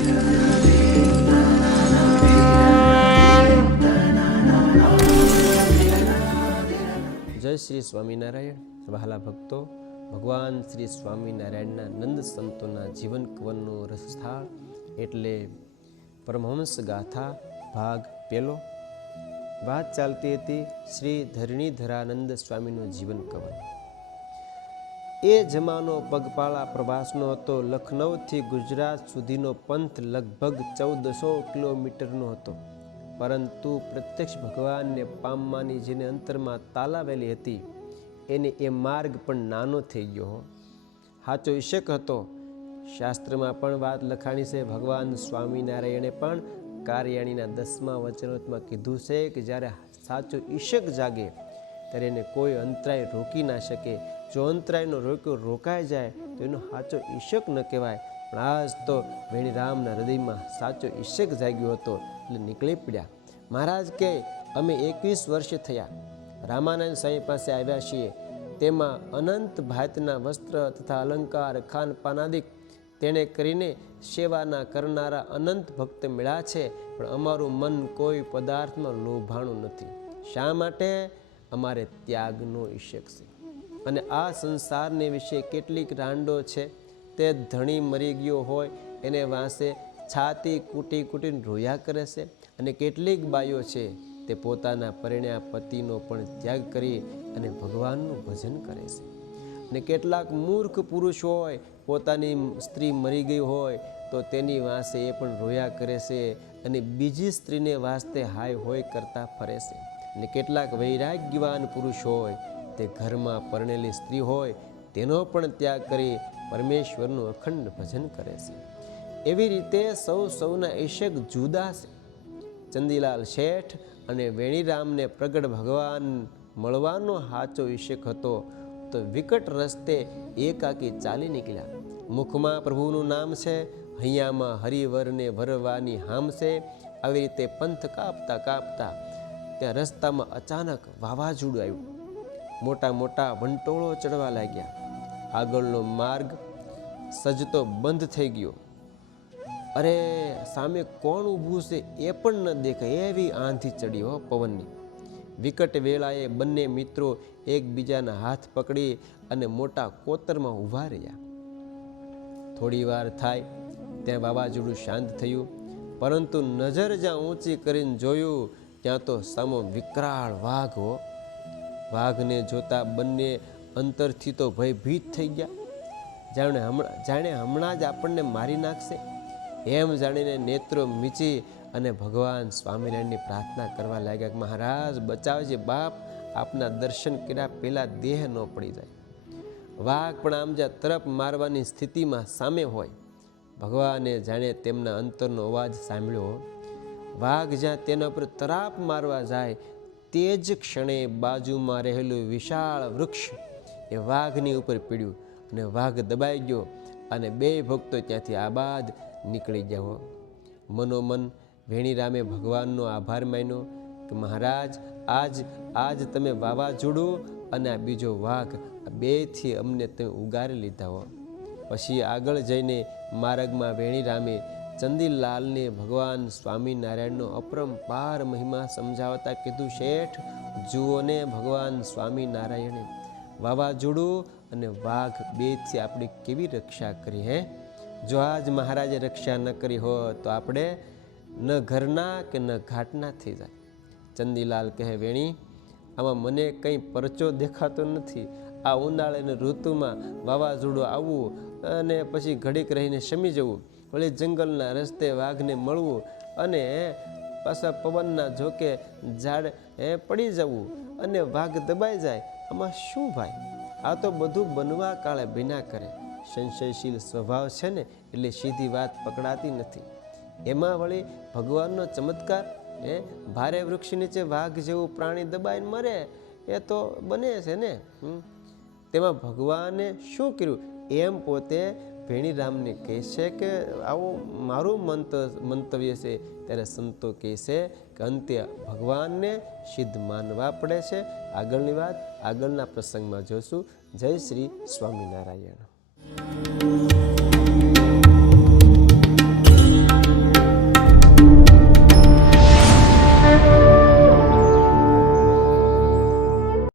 જય શ્રી સ્વામિનારાયણ. વહાલા ભક્તો, ભગવાન શ્રી સ્વામિનારાયણના નંદ સંતોના જીવન કવનનો રસસ્થાળ એટલે પરમહંસ ગાથા ભાગ પેલો. વાત ચાલતી હતી શ્રી ધરણીધરાનંદ સ્વામીનું જીવન કવન એ જમાનો પગપાળા પ્રવાસનો હતો. લખનૌથી ગુજરાત સુધીનો પંથ લગભગ ચૌદસો કિલોમીટરનો હતો. પરંતુ પ્રત્યક્ષ ભગવાનને પામવાની જેને અંતરમાં તાલાવેલી હતી, એને એ માર્ગ પણ નાનો થઈ ગયો સાચો ઈશક હતો. શાસ્ત્રમાં પણ વાત લખાણી છે, ભગવાન સ્વામિનારાયણે પણ કાર્યાણીના દસમા વચનોતમાં કીધું છે કે જ્યારે સાચો ઈશક જાગે, ત્યારે એને કોઈ અંતરાય રોકી ના શકે. જો અંતરાયનો રોક્યો રોકાઈ જાય તો એનો સાચો ઈશક ન કહેવાય. પણ આજ તો વેણીરામના હૃદયમાં સાચો ઈશક જાગ્યો હતો એટલે નીકળી પડ્યા. મહારાજ કે, અમે એકવીસ વર્ષ થયા. રામાનંદ સ્વામી પાસે આવ્યા છીએ. તેમાં અનંત ભાતના વસ્ત્ર તથા અલંકાર ખાનપાનાદિક તેણે કરીને સેવાના કરનારા અનંત ભક્ત મળ્યા છે, પણ અમારું મન કોઈ પદાર્થમાં લોભાણું નથી. શા માટે? અમારે ત્યાગનો ઈશક છે. અને આ સંસારને વિશે કેટલીક રાંડો છે, તે ધણી મરી ગયો હોય એને વાંસે છાતી કૂટી કૂટીને રોયા કરે છે અને કેટલીક બાઈઓ છે, તે પોતાના પરિણ્યા પતિનો પણ ત્યાગ કરી અને ભગવાનનું ભજન કરે છે. અને કેટલાક મૂર્ખ પુરુષ હોય, પોતાની સ્ત્રી મરી ગઈ હોય, તો તેની વાંસે એ પણ રોયા કરે છે અને બીજી સ્ત્રીને વાસ્તે હાય હોય કરતા ફરે છે. અને કેટલાક વૈરાગ્યવાન પુરુષ હોય તે ઘરમાં પરણેલી સ્ત્રી હોય, તેનો પણ ત્યાગ કરી પરમેશ્વરનું અખંડ ભજન કરે છે. એવી રીતે સૌ સૌના ઈશક જુદા છે. ચંદીલાલ શેઠ અને વેણીરામને પ્રગટ ભગવાન મળવાનો સાચો ઈશક હતો તો વિકટ રસ્તે એકાકી ચાલી નીકળ્યા. મુખમાં પ્રભુનું નામ છે, હૈયામાં હરિવરને વરવાની હામ છે. આવી રીતે પંથ કાપતા કાપતા ત્યાં રસ્તામાં અચાનક વાવાઝોડું આવ્યું. મોટા મોટા વંટોળો ચડવા લાગ્યા. આગળનો માર્ગ સજતો બંધ થઈ ગયો. અરે, સામે કોણ ઊભું છે એ પણ ન દેખાય એવી આંધી ચડી હો પવનની. વિકટ વેળાએ બંને મિત્રો એકબીજાના હાથ પકડી અને મોટા કોતરમાં ઊભા રહ્યા. થોડી વાર થાય, ત્યાં વાવાઝોડું શાંત થયું, પરંતુ નજર જ્યાં ઊંચી કરીને જોયું, ત્યાં તો સામો વિકરાળ વાઘ હો વાઘને જોતા બંને અંતરથી તો ભયભીત થઈ ગયા. જાણે હમણાં જાણે હમણાં જ આપણને મારી નાખશે? એમ જાણીને નેત્રો મીચી અને ભગવાન સ્વામિનારાયણની પ્રાર્થના કરવા લાગ્યા કે મહારાજ, બચાવજે બાપ, આપના દર્શન કર્યા પહેલાં દેહ ન પડી જાય. વાઘ પણ આમ જ્યાં તરફ મારવાની સ્થિતિમાં સામે હોય. ભગવાને જાણે તેમના અંતરનો અવાજ સાંભળ્યો, વાઘ જ્યાં તેના પર તરાપ મારવા જાય તે જ ક્ષણે બાજુમાં રહેલું વિશાળ વૃક્ષ એ વાઘની ઉપર પીડ્યું અને વાઘ દબાઈ ગયો અને બે ભક્તો ત્યાંથી આબાદ નીકળી ગયા. મનોમન વેણીરામે ભગવાનનો આભાર માન્યો કે, મહારાજ, આજ આજ તમે વાવાઝોડું અને આ બીજો વાઘ બેથી અમને તમે ઉગારી લીધા હો. પછી આગળ જઈને માર્ગમાં વેણીરામે ચંદીલાલને ભગવાન સ્વામિનારાયણનો અપરંપાર મહિમા સમજાવતા કીધું, શેઠ જુઓને ભગવાન સ્વામિનારાયણે વાવાઝોડું અને વાઘ બેથી આપણી કેવી રક્ષા કરી, હે? જો આજ મહારાજે રક્ષા ન કરી હોત તો આપણે ન ઘરના કે ન ઘાટના થઈ જાય. ચંદીલાલ કહે, વેણી, આમાં મને કંઈ પરચો દેખાતો નથી. આ ઉનાળાની ઋતુમાં વાવાઝોડું આવવું અને પછી ઘડીક રહીને શમી જવું. વળી જંગલના રસ્તે વાઘને મળવું અને પાછા પવનના ઝોકે ઝાડ એ પડી જવું અને વાઘ દબાઈ જાય, આમાં શું ભાઈ? આ તો બધું બનવા કાળે ભીના કરે. સંશયશીલ સ્વભાવ છે ને, એટલે સીધી વાત પકડાતી નથી. એમાં વળી ભગવાનનો ચમત્કાર એ ભારે વૃક્ષ નીચે વાઘ જેવું પ્રાણી દબાઈને મરે, એ તો બને છે ને. તેમાં ભગવાને શું કર્યું? એમ પોતે ભેણીરામને કહે છે કે આવું મારું મંત, મંતવ્ય છે, ત્યારે સંતો કહે છે કે અંતે ભગવાનને સિદ્ધ માનવા પડે છે. આગળની વાત, આગળના પ્રસંગમાં જોશું. જય શ્રી સ્વામિનારાયણ.